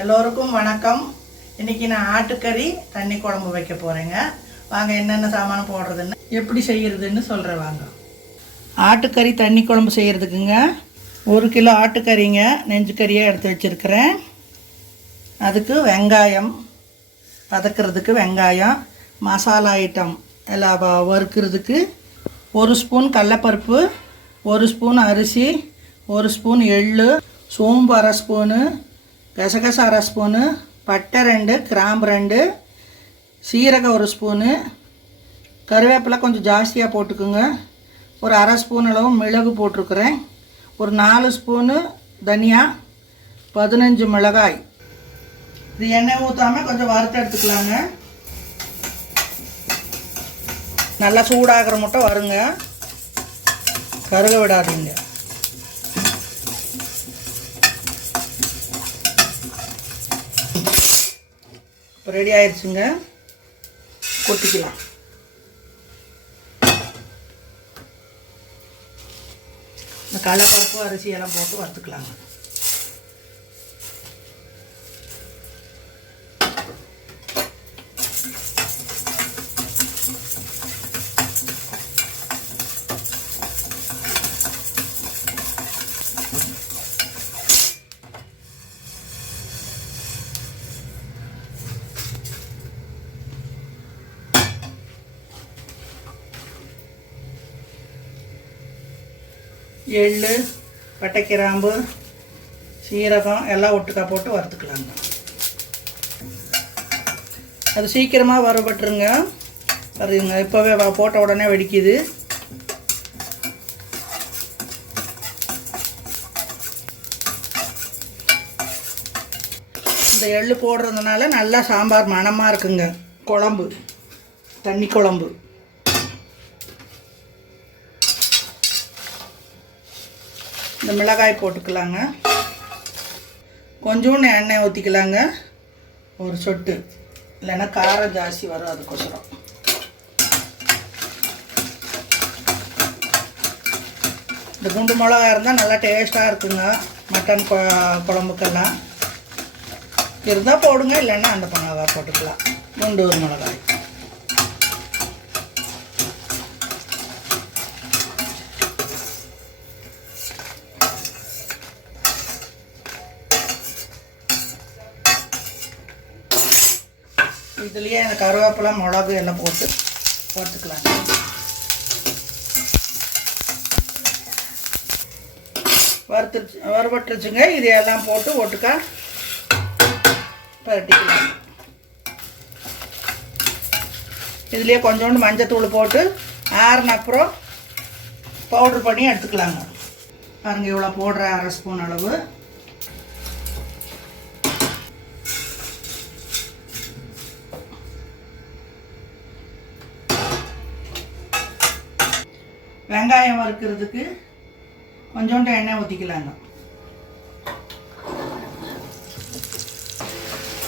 எல்லோருக்கும் வணக்கம். இன்றைக்கி நான் ஆட்டுக்கறி தண்ணி குழம்பு வைக்க போகிறேங்க. வாங்க என்னென்ன சாமான் போடுறதுன்னு எப்படி செய்கிறதுன்னு சொல்கிறேன். வாங்க. ஆட்டுக்கறி தண்ணி குழம்பு செய்கிறதுக்குங்க 1 கிலோ ஆட்டுக்கறிங்க நெஞ்சு கறியாக எடுத்து வச்சுருக்கிறேன். அதுக்கு வெங்காயம் வதக்கிறதுக்கு வெங்காயம், மசாலா ஐட்டம் எல்லாம் வறுக்கிறதுக்கு 1 ஸ்பூன் கடலப்பருப்பு, 1 ஸ்பூன் அரிசி, 1 ஸ்பூன் எள்ளு, சோம்பு 1/2 ஸ்பூனு, கசகசா 1/2 ஸ்பூனு, பட்டை 2, கிராம்பு 2, சீரகம் 1 ஸ்பூனு, கருவேப்பிலை கொஞ்சம் ஜாஸ்தியாக போட்டுக்குங்க. ஒரு 1/2 ஸ்பூன் அளவு மிளகு போட்டிருக்கிறேன். ஒரு 4 ஸ்பூனு தனியா, 15 மிளகாய். இது எண்ணெய் ஊற்றாமல் கொஞ்சம் வறுத்து எடுத்துக்கலாங்க. நல்லா சூடாகிற மட்டும் வருங்க, கருக விடாதீங்க. இப்போ ரெடி ஆயிடுச்சுங்க, கொட்டிக்கலாம். இந்த கடலைப்பருப்பு அரிசியெல்லாம் போட்டு வறுத்துக்கலாங்க. எள்ளு, பட்டை, கிராம்பு, சீரகம் எல்லாம் ஒட்டுக்கா போட்டு வறுத்துக்கலாங்க. அது சீக்கிரமாக வறுபட்டுருங்க. பாருங்க, இப்போவே போட்ட உடனே வெடிக்குது. இந்த எள்ளு போடுறதுனால நல்லா சாம்பார் மணமாக இருக்குங்க. குழம்பு, தண்ணி குழம்பு. இந்த மிளகாய் போட்டுக்கலாங்க. கொஞ்சோண்டு எண்ணெய் ஊற்றிக்கலாங்க, ஒரு சொட்டு, இல்லைன்னா காரம் ஜாஸ்தி வரும், அதுக்கோசரம். இந்த குண்டு மிளகா இருந்தால் நல்லா டேஸ்ட்டாக இருக்குங்க. மட்டன் குழம்புக்கெல்லாம் இருந்தால் போடுங்க, இல்லைன்னா அந்த மிளகாய் போட்டுக்கலாம், குண்டூர் மிளகாய். இதுலேயே எனக்கு கருவேப்பிலை, மிளகு எல்லாம் போட்டு வறுத்துக்கலாம். வறுபட்டுருச்சுங்க. இது எல்லாம் போட்டு ஒட்டுக்கா பரட்டிக்கலாம். இதுலேயே கொஞ்சோண்டு மஞ்சத்தூள் போட்டு ஆறுன அப்புறம் பவுட்ரு பண்ணி எடுத்துக்கலாங்க. பாருங்கள், இவ்வளோ போடுற 1/2 ஸ்பூன் அளவு. வெங்காயம் வறுக்கிறதுக்கு கொஞ்சோண்டு எண்ணெய் ஊற்றிக்கலாங்க.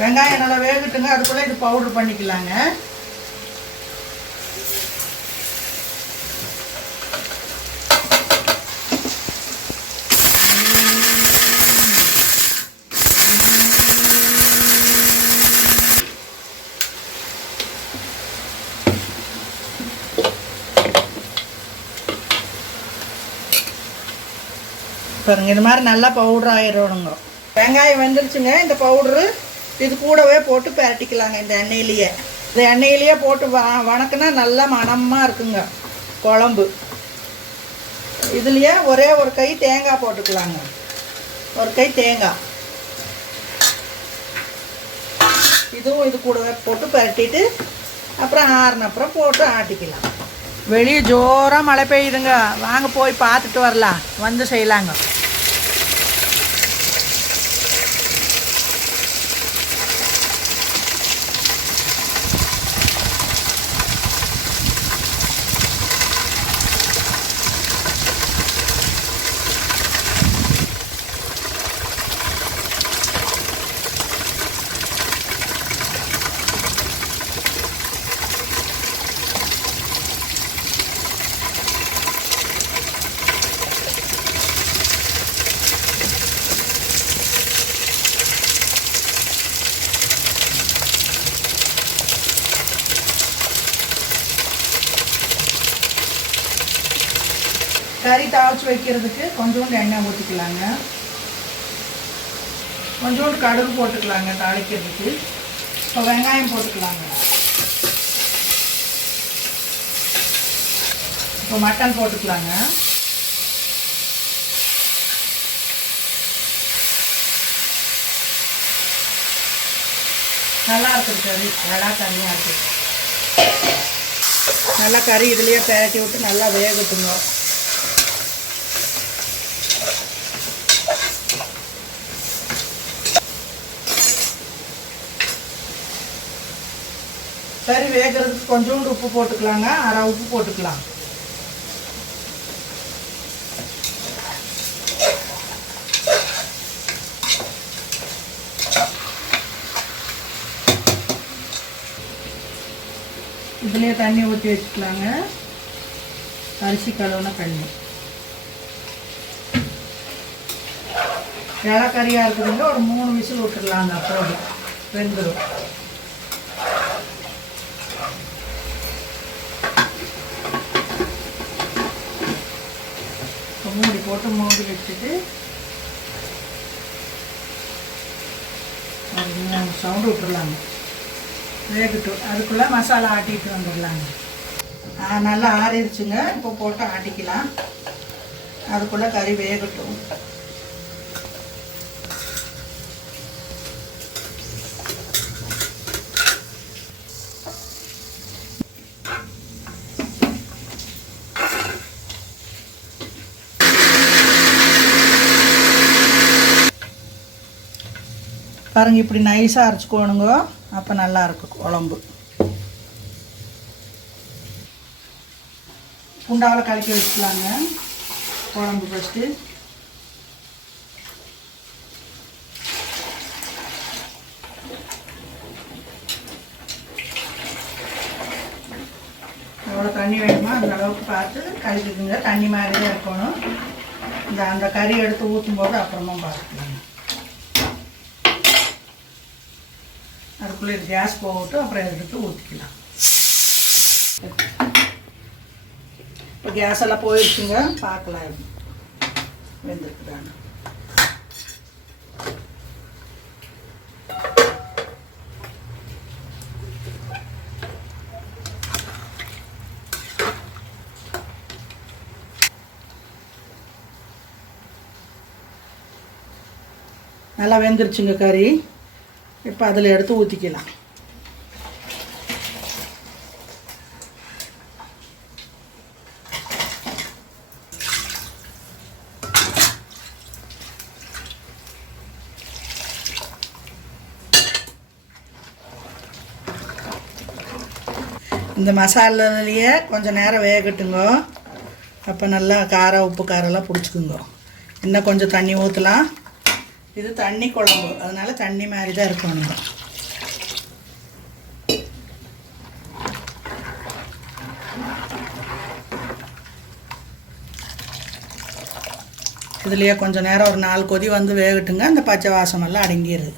வெங்காயம் நல்லா வேகட்டுங்க, அதுக்குள்ளே இது பவுட்ரு பண்ணிக்கலாங்க. பாருங்க, இது மாதிரி நல்லா பவுட்ரு ஆயிடணுங்க. வெங்காயம் வெந்துருச்சுங்க. இந்த பவுட்ரு இது கூடவே போட்டு பரட்டிக்கலாங்க. இந்த எண்ணெயிலேயே போட்டு வணக்கினா நல்லா மணமாக இருக்குங்க குழம்பு. இதுலேயே ஒரே ஒரு கை தேங்காய் போட்டுக்கலாங்க, ஒரு கை தேங்காய். இதுவும் இது கூடவே போட்டு பரட்டிட்டு அப்புறம் ஆறுன அப்புறம் போட்டு ஆட்டிக்கலாம். வெளியே ஜோராக மழை பெய்யுதுங்க. வாங்க போய் பார்த்துட்டு வரலாம், வந்து செய்யலாங்க. கறி தாளித்து வைக்கிறதுக்கு கொஞ்சோண்டு எண்ணெய் ஊற்றிக்கலாங்க. கொஞ்சோண்டு கடுகு போட்டுக்கலாங்க தாளிக்கிறதுக்கு. இப்போ வெங்காயம் போட்டுக்கலாங்க. இப்போ மட்டன் போட்டுக்கலாங்க. நல்லா இருக்குது கறி, நல்லா தண்ணியாக இருக்குது. நல்லா கறி இதுலேயே பேட்டி விட்டு நல்லா வேகட்டுங்க. கறி வேகிறதுக்கு கொஞ்சோண்டு உப்பு போட்டுக்கலாங்க. அரை உப்பு போட்டுக்கலாம். இதுலேயே தண்ணி ஊற்றி வச்சுக்கலாங்க. அரிசி கழுவுன தண்ணி. இலக்கறியாக இருக்குதுங்க. ஒரு 3 விசில் விட்டுடலாங்க. அப்போது வெந்துடும். மூடி போட்டு மூடி வச்சுட்டு ஒரு 3 சவுண்டு விட்டுடலாங்க. வேகட்டும். அதுக்குள்ளே மசாலா ஆட்டிட்டு வந்துடலாங்க. நல்லா ஆறிடுச்சுங்க. இப்போ போட்டு ஆட்டிக்கலாம். அதுக்குள்ளே கறி வேகட்டும். பாருங்கள், இப்படி நைஸாக அரைச்சிக்கோணுங்க. அப்போ நல்லாயிருக்கும் குழம்பு. குண்டாவில் கலக்கி வச்சுக்கலாங்க குழம்பு ஃபஸ்ட்டு. எவ்வளோ தண்ணி வேணுமோ அந்த அளவுக்கு பார்த்து கலக்கிக்குங்க. தண்ணி மாதிரி தான் இருக்கணும். அந்த கறி எடுத்து ஊற்றும்போது அப்புறமா பார்த்துக்கலாங்க. அதுக்குள்ளே கேஸ் போட்டு அப்புறம் எடுத்து ஊற்றிக்கலாம். இப்போ கேஸ் எல்லாம் போயிடுச்சுங்க. பார்க்கலாம் வெந்துருக்குதாங்க. நல்லா வெந்துருச்சுங்க கறி. இப்போ அதில் எடுத்து ஊற்றிக்கலாம். இந்த மசாலாலேயே கொஞ்சம் நேரம் வேகட்டுங்க. அப்போ நல்லா காரம் உப்பு காரெல்லாம் பிடிச்சிக்குங்க. இன்னும் கொஞ்சம் தண்ணி ஊற்றலாம். இது தண்ணி குழம்பு, அதனால் தண்ணி மாதிரி தான் இருக்கணுங்க. இதுலேயே கொஞ்சம் நேரம் ஒரு 4 கொதி வந்து வேகட்டுங்க. அந்த பச்சை வாசமெல்லாம் அடங்கிடுது.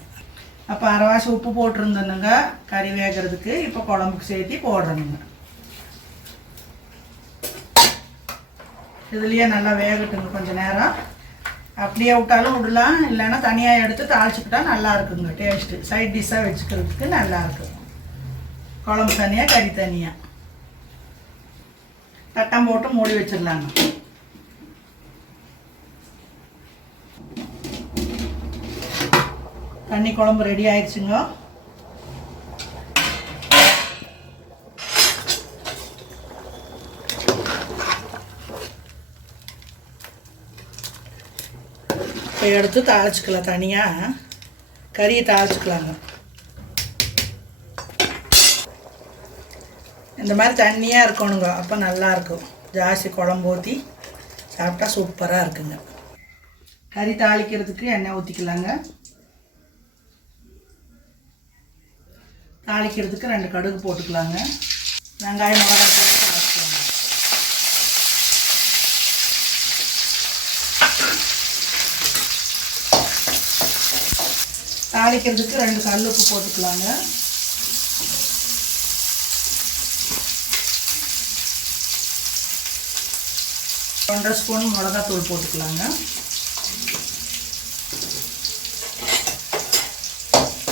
அப்போ அரைவாசி உப்பு போட்டிருந்தேனுங்க கறி வேகிறதுக்கு. இப்போ குழம்புக்கு சேர்த்து போடுறேனுங்க. இதுலேயே நல்லா வேகட்டுங்க கொஞ்சம் நேரம். அப்படியே விட்டாலும் விடலாம், இல்லைன்னா தனியாக எடுத்து தாளிச்சுக்கிட்டா நல்லா இருக்குங்க. டேஸ்ட்டு சைட் டிஷ்ஷாக வச்சுக்கிறதுக்கு நல்லாயிருக்கு. குழம்பு தனியாக கறி தனியாக தட்டம் போட்டு மூடி வச்சிடலாங்க. தண்ணி குழம்பு ரெடி ஆயிடுச்சுங்க. இப்போ எடுத்து தாளிச்சுக்கலாம். தனியாக கறியை தாளிச்சுக்கலாங்க. இந்த மாதிரி தண்ணியாக இருக்கணுங்க. அப்போ நல்லாயிருக்கும். ஜாஸ்தி குழம்பு ஊற்றி சாப்பிட்டா சூப்பராக இருக்குங்க. கறி தாளிக்கிறதுக்கு எண்ணெய் ஊற்றிக்கலாங்க. தாளிக்கிறதுக்கு 2 கடுகு போட்டுக்கலாங்க. வெங்காயம் மிளகாய் போட்டு தாளிச்சுக்கலாங்க. தாளிக்கிறதுக்கு 2 கல் உப்பு போட்டுக்கலாங்க. 1.5 ஸ்பூன் மிளகாத்தூள் போட்டுக்கலாங்க.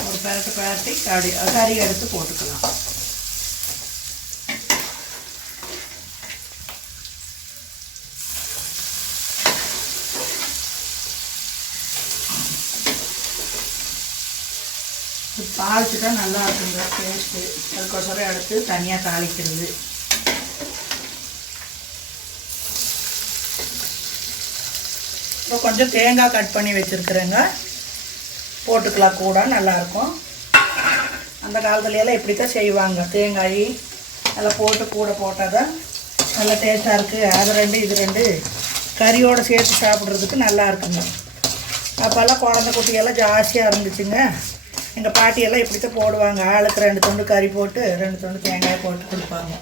ஒரு பரட்டி கறி எடுத்து போட்டுக்கலாம். தாளிச்சுட்டா நல்லா இருக்குங்க டேஸ்ட்டு. அதுக்கோசரம் எடுத்து தனியாக தாளிக்கிறது. இப்போ கொஞ்சம் தேங்காய் கட் பண்ணி வச்சுருக்குறேங்க, போட்டுக்கலாம் கூட, நல்லாயிருக்கும். அந்த காலத்துலையெல்லாம் இப்படி தான் செய்வாங்க. தேங்காய் நல்லா போட்டு கூட போட்டால் தான் நல்லா டேஸ்ட்டாக இருக்குது. அது 2 இது 2 கறியோடு சேர்த்து சாப்பிட்றதுக்கு நல்லா இருக்குங்க. அப்போல்லாம் குழந்தை குட்டியெல்லாம் ஜாஸ்தியாக இருந்துச்சுங்க. எங்கள் பாட்டியெல்லாம் இப்படி தான் போடுவாங்க. ஆளுக்கு 2 துண்டு கறி போட்டு 2 துண்டு தேங்காய் போட்டு கொடுப்பாங்க.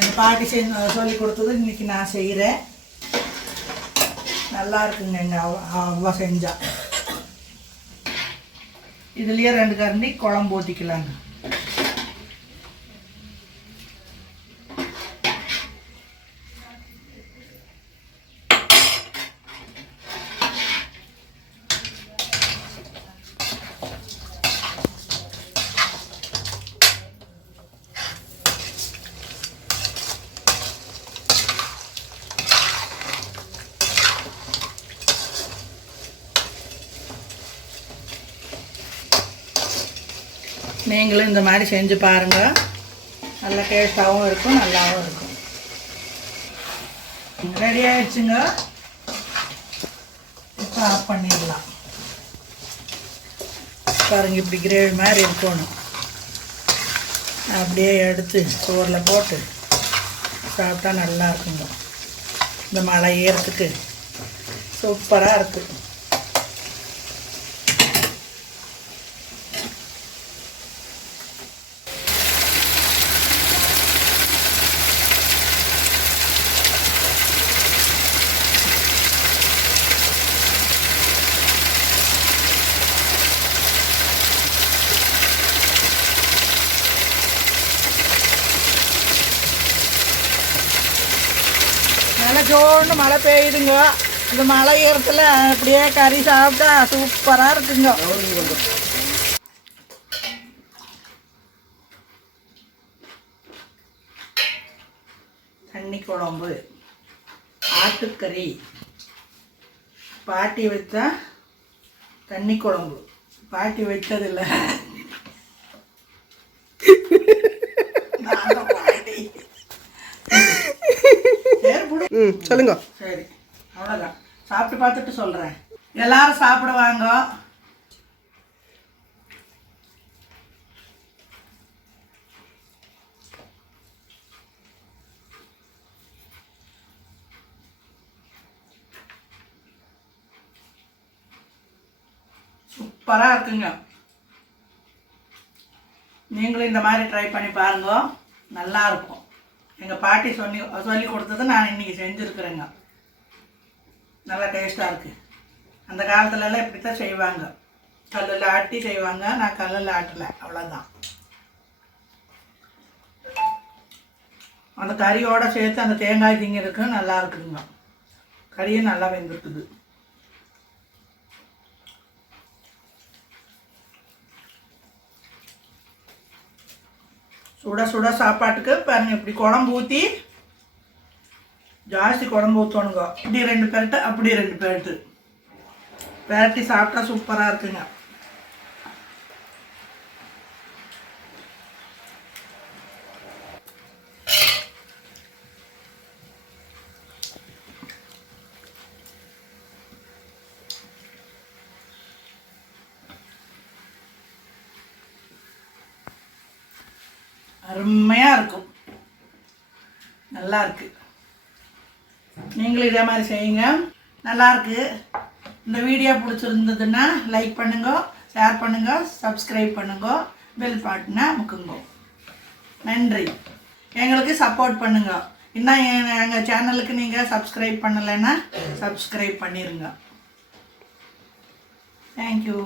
எங்கள் பாட்டி சொல்லி கொடுத்தது இன்றைக்கி நான் செய்கிறேன். நல்லா இருக்குங்க எங்கள் அவ்வா செஞ்சா. இதுலேயே 2 கரண்டி குழம்பு ஊற்றிக்கலாங்க. நீங்களும் இந்த மாதிரி செஞ்சு பாருங்கள். நல்ல டேஸ்ட்டாகவும் இருக்கும், நல்லாவும் இருக்கும். ரெடி ஆகிடுச்சுங்க. இப்போ ஆஃப் பண்ணிடலாம். பாருங்கள், இப்படி கிரேவி மாதிரி இருக்கணும். அப்படியே எடுத்து சோறில் போட்டு சாப்பிட்டா நல்லா இருக்குங்க. இந்த மழை ஏறத்துக்கு சூப்பராக இருக்குது. நல்லா ஜோன்னு மழை பெய்யுதுங்க. இந்த மழை ஈரத்தில் அப்படியே கறி சாப்பிட்டா சூப்பராக இருக்குங்க. தண்ணி குழம்பு, ஆட்டுக்கறி, பாட்டி வைத்தா தண்ணி குழம்பு. பாட்டி வைத்ததில்லை, சொல்லுங்க. சரி, அவ்வளோதான். சாப்பிட்டு பார்த்துட்டு சொல்கிறேன். எல்லாரும் சாப்பிடுவாங்க. சூப்பராக இருக்குங்க. நீங்களும் இந்த மாதிரி ட்ரை பண்ணி பாருங்க, நல்லா இருக்கும். எங்கள் பாட்டி சொல்லி கொடுத்தது நான் இன்றைக்கி செஞ்சுருக்குறேங்க. நல்லா டேஸ்ட்டாக இருக்குது. அந்த காலத்துலலாம் இப்படி தான் செய்வாங்க. கல்லில் ஆட்டி செய்வாங்க. நான் கல்லில் ஆட்டலை, அவ்வளோதான். அந்த கறியோடு சேர்த்து அந்த தேங்காய் திங்கிறதுக்கு நல்லா இருக்குதுங்க. கறியும் நல்லா வெந்துருக்குது. சுட சுட சாப்பாட்டுக்கு பாருங்கள், இப்படி குழம்பு ஊற்றி, ஜாஸ்தி குழம்பு ஊற்றணுங்க. இப்படி 2 பெரட்டு, அப்படி 2 பெரட்டு பெரட்டி சாப்பிட்டா சூப்பராக இருக்குங்க. அருமையாக இருக்கும், நல்லா இருக்கு. நீங்களும் இதே மாதிரி செய்யுங்க, நல்லாயிருக்கு. இந்த வீடியோ பிடிச்சிருந்ததுன்னா லைக் பண்ணுங்க, ஷேர் பண்ணுங்க, சப்ஸ்கிரைப் பண்ணுங்க, பெல் பட்டனை அமுக்குங்க. நன்றி. எங்களுக்கு சப்போர்ட் பண்ணுங்க. இன்னும் எங்கள் சேனலுக்கு நீங்கள் சப்ஸ்கிரைப் பண்ணலைன்னா சப்ஸ்கிரைப் பண்ணிடுங்க. தேங்க்யூ.